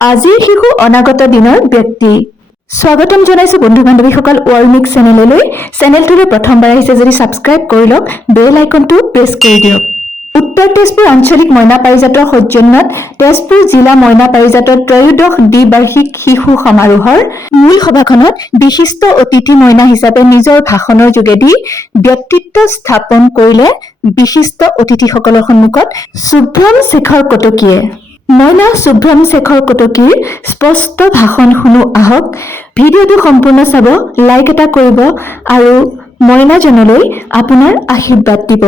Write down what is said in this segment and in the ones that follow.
আজিৰ শিশু অনাগত দিনৰ ব্যক্তি। স্বাগতম জনাইছো বন্ধু বান্ধৱীসকল ৱৰ্ল্ড মিক্স চেনেললৈ। চেনেলটোলৈ প্ৰথমবাৰ আহিছে যদি ছাবস্ক্ৰাইব কৰি লওক, বেল আইকনটো প্ৰেছ কৰি দিয়ক। উত্তৰ তেজপুৰ আঞ্চলিক মইনা পাৰিজাতৰ সৌজন্যত তেজপুৰ জিলা মইনা পাৰিজাতৰ ত্ৰয়োদশ দ্বিবাৰ্ষিক শিশু সমাৰোহৰ মূল সভাখনত বিশিষ্ট অতিথি মইনা হিচাপে নিজৰ ভাষণৰ যোগেদি ব্যক্তিত্ব স্থাপন কৰিলে বিশিষ্ট অতিথিসকলৰ সন্মুখত শুভ্ৰম শেখৰ কটকীয়ে। মইনা শুভ্ৰম শেখৰ কটকীৰ স্পষ্ট ভাষণ শুনো আহক। ভিডিঅ'টো সম্পূৰ্ণ চাব, লাইক এটা কৰিব আৰু মইনাজনলৈ আপোনাৰ আশীৰ্বাদ দিব।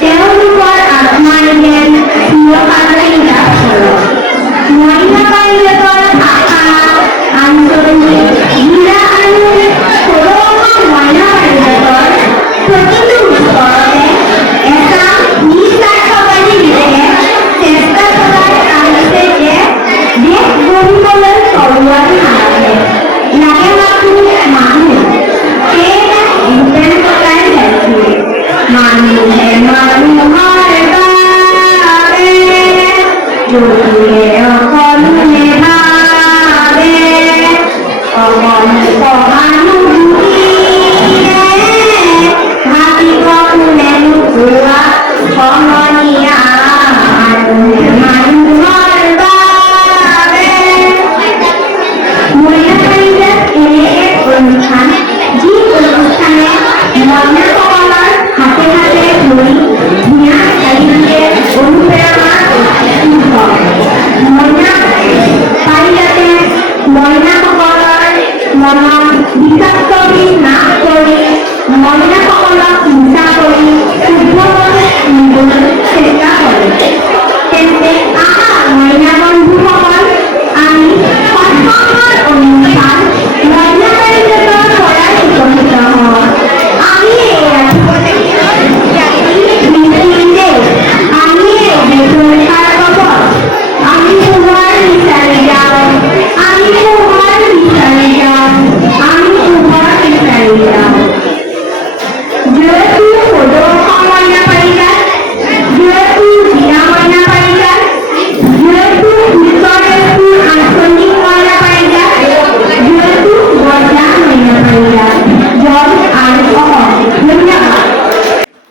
তেওঁলোকৰ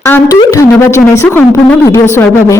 আন্তৰিক ধন্যবাদ জনাইছোঁ সম্পূৰ্ণ ভিডিঅ' চোৱাৰ বাবে।